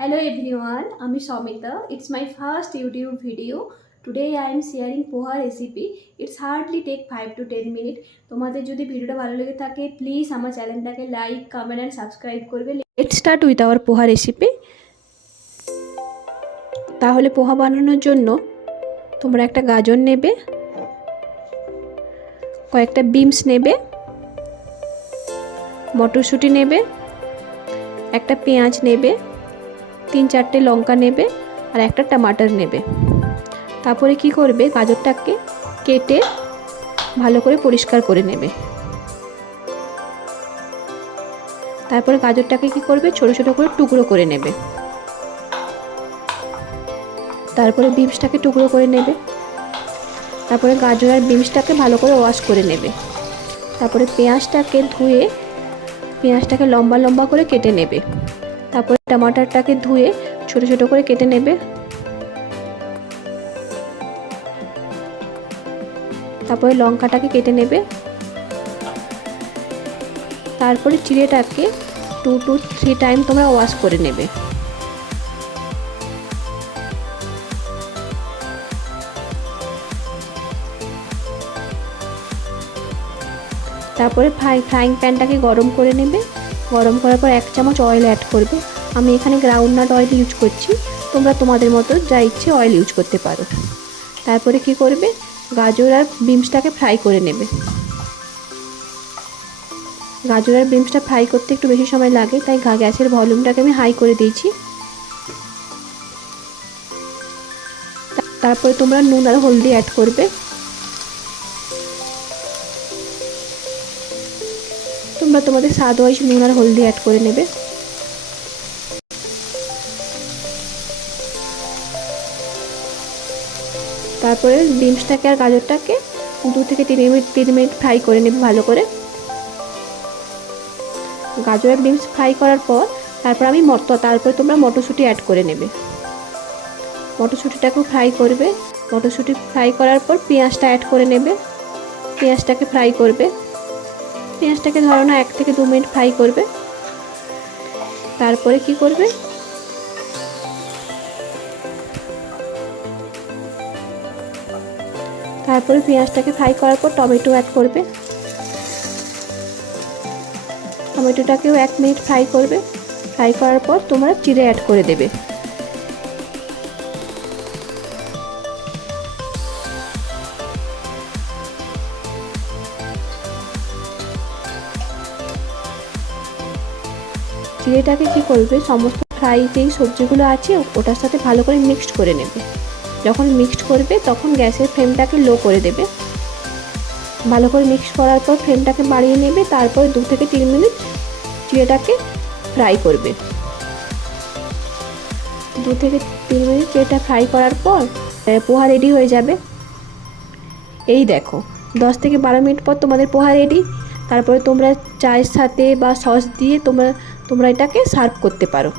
Hello everyone, আমি Samita. It's my first YouTube video. Today I am sharing poha recipe. It's hardly take 5 to 10 minutes. তোমাদের যদি ভিডিওটা ভালো লেগে থাকে প্লিজ আমার চ্যানেলটাকে লাইক, কমেন্ট এন্ড সাবস্ক্রাইব করবে। Let's start with our poha recipe. তাহলে পোহা বানানোর জন্য তোমরা একটা গাজর নেবে, কয়েকটা বিনস নেবে, মটরশুঁটি নেবে, একটা পেঁয়াজ নেবে, 3-4টে লঙ্কা নেবে আর একটা টমাটার নেবে। তারপরে কি করবে, গাজরটাকে কেটে ভালো করে পরিষ্কার করে নেবে। তারপরে গাজরটাকে কি করবে, ছোট ছোট করে টুকরো করে নেবে। তারপরে বিনসটাকে টুকরো করে নেবে। তারপরে গাজর আর বিনসটাকে ভালো করে ওয়াশ করে নেবে। তারপরে পেঁয়াজটাকে ধুয়ে পেঁয়াজটাকে লম্বা লম্বা করে কেটে নেবে। তারপরে টমাটারটাকে ধুয়ে ছোট ছোট করে কেটে নেবে। তারপরে লঙ্কাটাকে কেটে নেবে। তারপরে চিড়েটাকে 2 to 3 টাইম তোমরা ওয়াশ করে নেবে। তারপরে ফ্রাইং প্যানটাকে গরম করে নেবে। গরম করার পর 1 চামচ অয়েল অ্যাড করবে। আমি এখানে গ্রাউন্ডনাট অয়েল ইউজ করছি, তোমরা তোমাদের মতো যা ইচ্ছে অয়েল ইউজ করতে পারো। তারপরে কি করবে, গাজর আর বিনসটাকে ফ্রাই করে নেবে। গাজর আর বিনসটা ফ্রাই করতে একটু বেশি সময় লাগে, তাই গ্যাসের ভলিউমটাকে আমি হাই করে দিয়েছি। তারপরে তোমরা নুন আর হলদি অ্যাড করবে। তোমরা তোমাদের স্বাদ ওয়াইজ নুন আর হলদি অ্যাড করে নেবে। তারপরে বিনসটাকে আর গাজরটাকে 2 থেকে 3 মিনিট ফ্রাই করে নেবে ভালো করে। গাজর আর বিনস ফ্রাই করার পর তারপরে তোমরা মটরশুঁটি অ্যাড করে নেবে। মটরশুঁটিটাকেও ফ্রাই করবে। মটরশুঁটি ফ্রাই করার পর পেঁয়াজটা অ্যাড করে নেবে। পেঁয়াজটাকে ফ্রাই করবে। পেঁয়াজটাকে ধরো না 1 থেকে 2 মিনিট ফ্রাই করবে। তারপরে কি করবে, তারপরে পেঁয়াজটাকে ফ্রাই করার পর টমেটো অ্যাড করবে। টমেটোটাকেও 1 মিনিট ফ্রাই করবে। ফ্রাই করার পর তোমরা চিড়ে অ্যাড করে দেবে। চিড়েটাকে কি করবে, সমস্ত ফ্রাই যেই সবজিগুলো আছে ওটার সাথে ভালো করে মিক্সড করে নেবে। যখন মিক্সড করবে তখন গ্যাসের ফ্লেমটাকে লো করে দেবে। ভালো করে মিক্স করার পর ফ্লেমটাকে বাড়িয়ে নেবে। তারপর 2 থেকে 3 মিনিট চিড়েটাকে ফ্রাই করবে। 2 থেকে 3 মিনিট চিড়েটা ফ্রাই করার পর পোহা রেডি হয়ে যাবে। এই দেখো 10 থেকে 12 মিনিট পর তোমাদের পোহা রেডি। তারপরে তোমরা চায়ের সাথে বা সস দিয়ে তোমরা এটাকে সার্ভ করতে পারো।